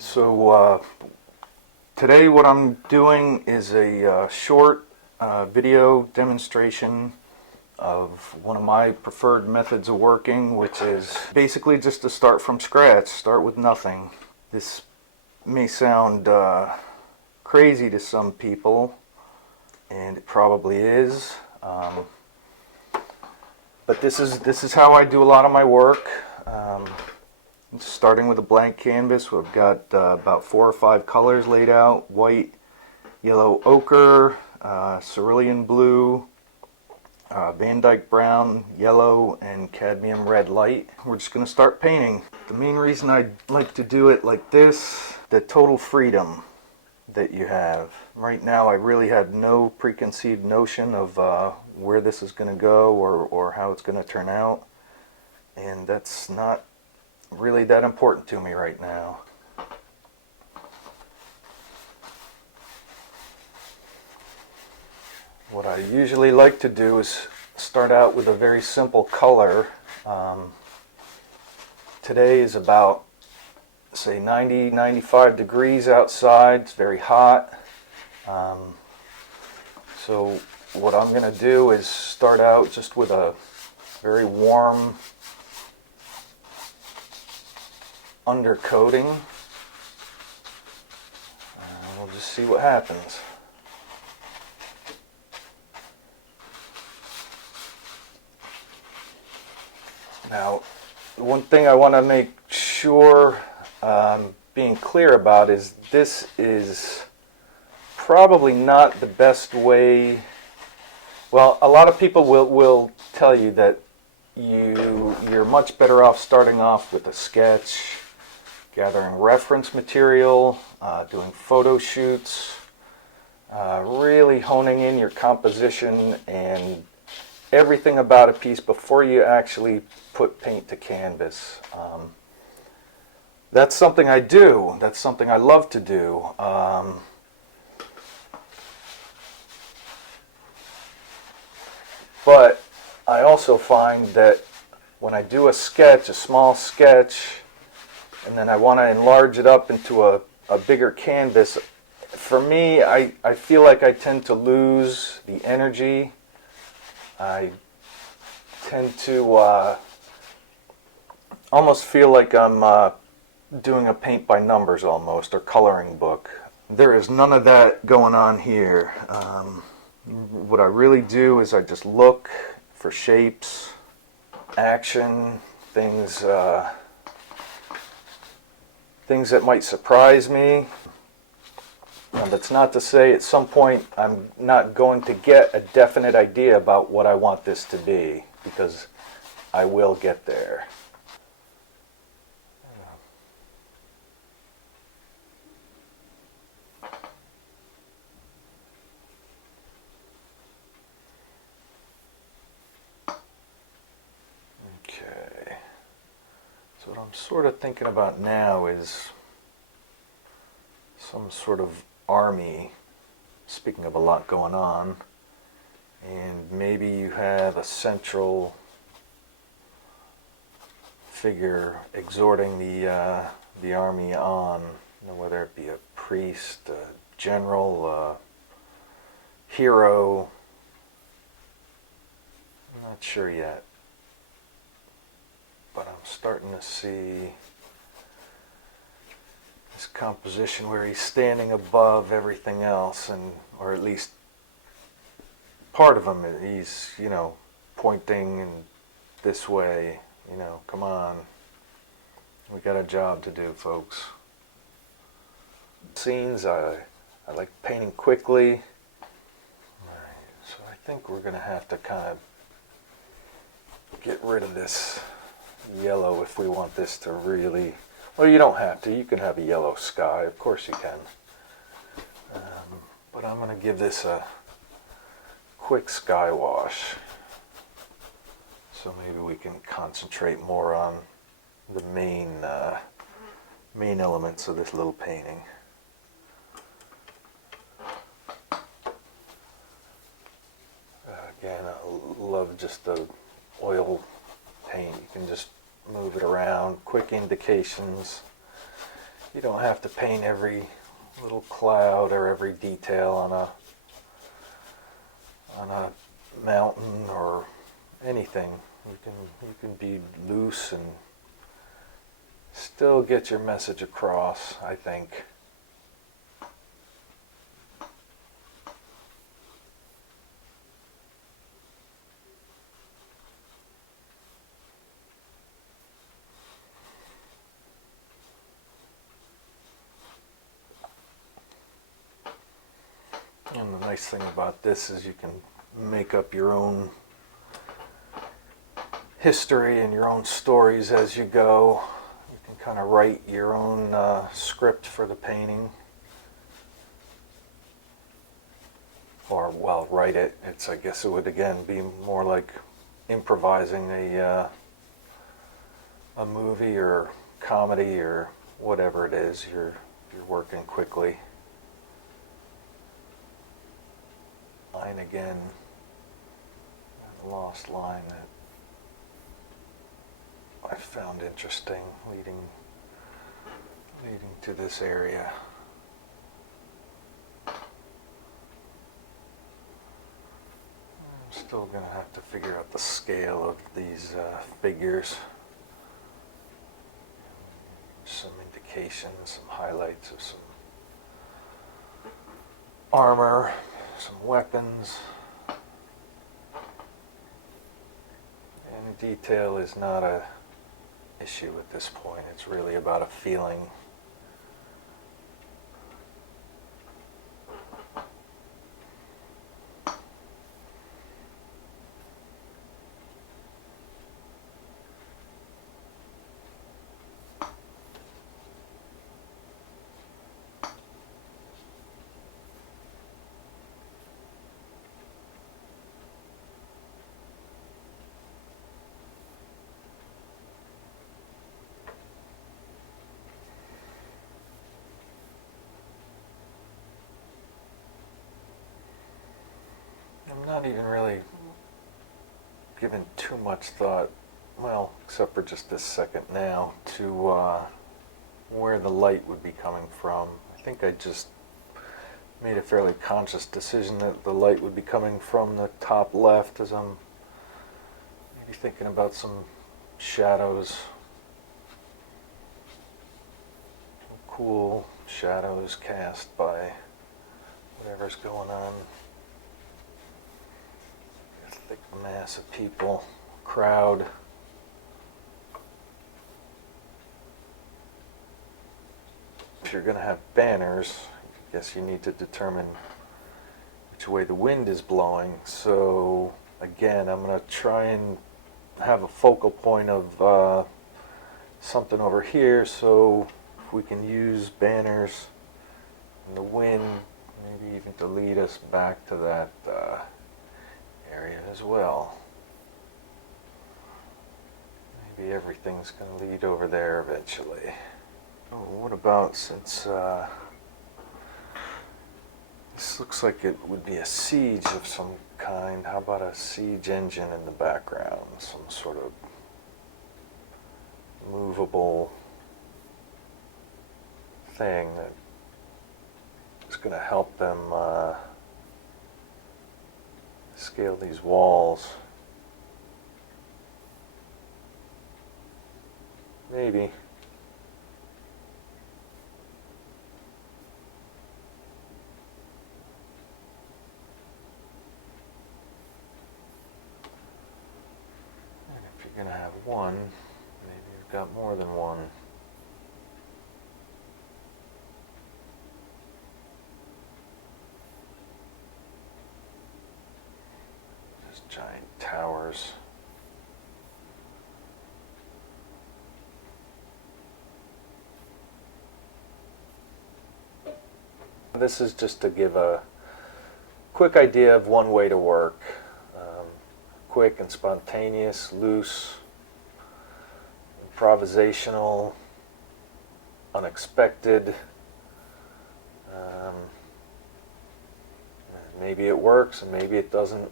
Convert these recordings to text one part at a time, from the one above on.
So today what I'm doing is a short video demonstration of one of my preferred methods of working, which is basically just to start from scratch, start with nothing. This may sound crazy to some people, and it probably is, but this is how I do a lot of my work. Starting with a blank canvas, we've got about 4 or 5 colors laid out: white, yellow ochre, cerulean blue, Van Dyke brown, yellow, and cadmium red light. We're just going to start painting. The main reason I like to do it like this, the total freedom that you have. Right now I really have no preconceived notion of where this is going to go or how it's going to turn out, and that's not really that important to me right now. What I usually like to do is start out with a very simple color. Today is about, say, 90-95 degrees outside. It's very hot. So what I'm going to do is start out just with a very warm undercoating. We'll just see what happens. Now, one thing I want to make sure being clear about is this is probably not the best way. Well, a lot of people will tell you that you're much better off starting off with a sketch, gathering reference material, doing photo shoots, really honing in your composition and everything about a piece before you actually put paint to canvas. That's something I do. That's something I love to do. But I also find that when I do a sketch, a small sketch, and then I want to enlarge it up into a bigger canvas, for me, I feel like I tend to lose the energy. I tend to almost feel like I'm doing a paint by numbers almost, or coloring book. There is none of that going on here. What I really do is I just look for shapes, action, things that might surprise me. And that's not to say at some point I'm not going to get a definite idea about what I want this to be, because I will get there. Okay. So what I'm sort of thinking about now is some sort of army, speaking of a lot going on, and maybe you have a central figure exhorting the army on, whether it be a priest, a general, a hero. I'm not sure yet, but I'm starting to see this composition where he's standing above everything else, and or at least part of him, he's pointing in this way. Come on, we got a job to do, folks. Scenes, I like painting quickly. Alright, so I think we're going to have to kind of get rid of this yellow if we want this to really. Well, you don't have to. You can have a yellow sky. Of course you can. But I'm going to give this a quick sky wash. So maybe we can concentrate more on the main elements of this little painting. Again, I love just the oil paint. You can just move it around, quick indications. You don't have to paint every little cloud or every detail on a mountain or anything. You can be loose and still get your message across, I think. And the nice thing about this is you can make up your own history and your own stories as you go. You can kind of write your own script for the painting. Or, well, write it. I guess it would again be more like improvising a movie or comedy or whatever it is you're working quickly. Line again, the lost line that I found interesting, leading to this area. I'm still going to have to figure out the scale of these figures. Some indications, some highlights of some armor, some weapons. And detail is not a issue at this point. It's really about a feeling. I'm not even really giving too much thought, well, except for just this second now, to where the light would be coming from. I think I just made a fairly conscious decision that the light would be coming from the top left, as I'm maybe thinking about some shadows, cool shadows cast by whatever's going on. Thick mass of people, crowd. If you're going to have banners, I guess you need to determine which way the wind is blowing. So again, I'm going to try and have a focal point of something over here, so if we can use banners in the wind, maybe even to lead us back to that area as well. Maybe everything's going to lead over there eventually. Oh, what about, since this looks like it would be a siege of some kind, how about a siege engine in the background? Some sort of movable thing that is going to help them scale these walls. Maybe. And if you're going to have one, maybe you've got more than one. Giant towers. This is just to give a quick idea of one way to work. Quick and spontaneous, loose, improvisational, unexpected. Maybe it works and maybe it doesn't.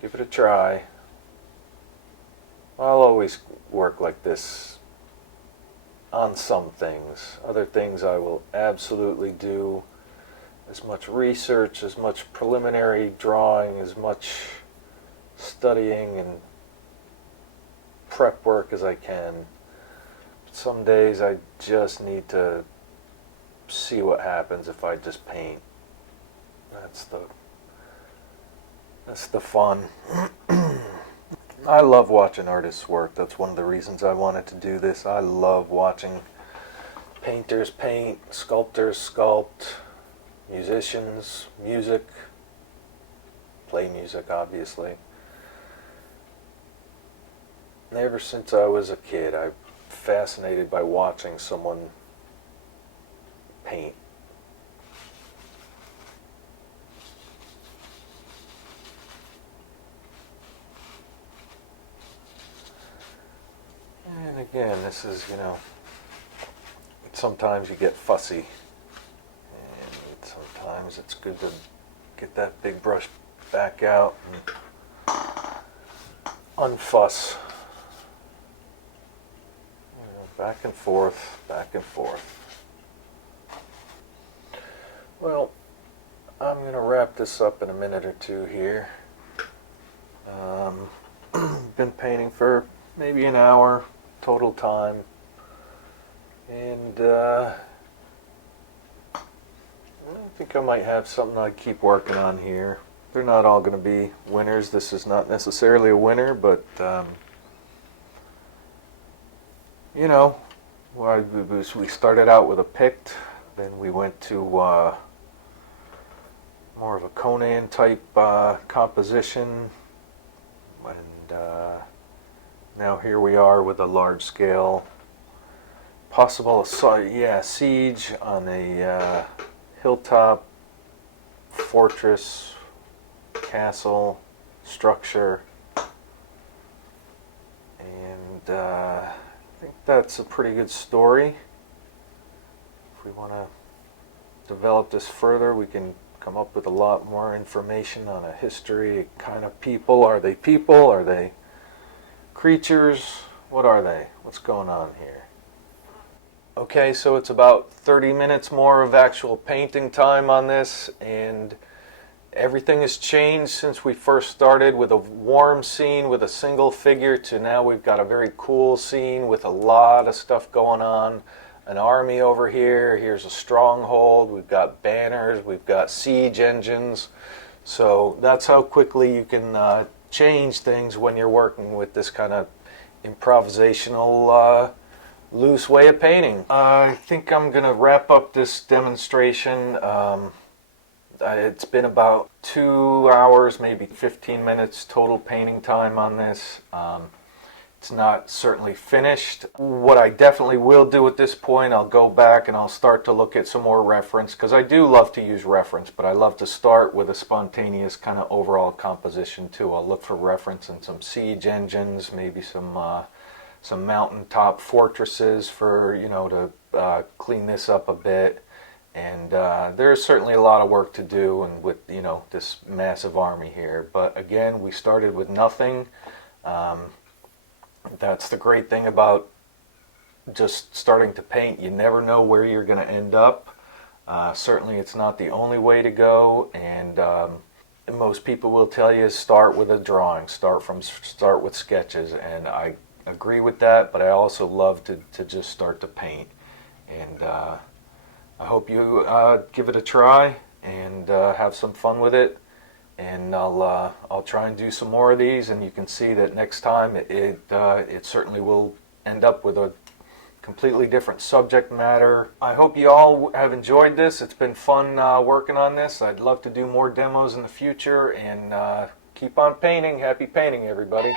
Give it a try. I'll always work like this on some things. Other things I will absolutely do as much research, as much preliminary drawing, as much studying and prep work as I can. Some days I just need to see what happens if I just paint. That's the fun. I love watching artists work. That's one of the reasons I wanted to do this. I love watching painters paint, sculptors sculpt, musicians, play music obviously. Ever since I was a kid, I'm fascinated by watching someone paint. And again, this is, sometimes you get fussy. And sometimes it's good to get that big brush back out and unfuss. Back and forth, back and forth. Well, I'm going to wrap this up in a minute or two here. Been painting for maybe an hour total time. And I think I might have something I'd keep working on here. They're not all going to be winners. This is not necessarily a winner, but we started out with a pict, then we went to more of a Conan type composition, and now here we are with a large scale possible siege on a hilltop fortress castle structure, and I think that's a pretty good story. If we want to develop this further, we can come up with a lot more information on a history, kind of people. Are they people? Are they creatures? What are they? What's going on here? Okay, so it's about 30 minutes more of actual painting time on this, and everything has changed since we first started with a warm scene with a single figure to now we've got a very cool scene with a lot of stuff going on. An army over here, here's a stronghold, we've got banners, we've got siege engines. So that's how quickly you can change things when you're working with this kind of improvisational, loose way of painting. I think I'm going to wrap up this demonstration. It's been about 2 hours, maybe 15 minutes total painting time on this. It's not certainly finished. What I definitely will do at this point, I'll go back and I'll start to look at some more reference, because I do love to use reference, but I love to start with a spontaneous kind of overall composition too. I'll look for reference in some siege engines, maybe some mountaintop fortresses for, to clean this up a bit. And there's certainly a lot of work to do, and with this massive army here. But again, we started with nothing. That's the great thing about just starting to paint. You never know where you're going to end up. Certainly, it's not the only way to go. And most people will tell you start with a drawing, start with sketches, and I agree with that. But I also love to just start to paint. And I hope you give it a try and have some fun with it. And I'll try and do some more of these, and you can see that next time it certainly will end up with a completely different subject matter. I hope you all have enjoyed this. It's been fun working on this. I'd love to do more demos in the future, and keep on painting. Happy painting, everybody.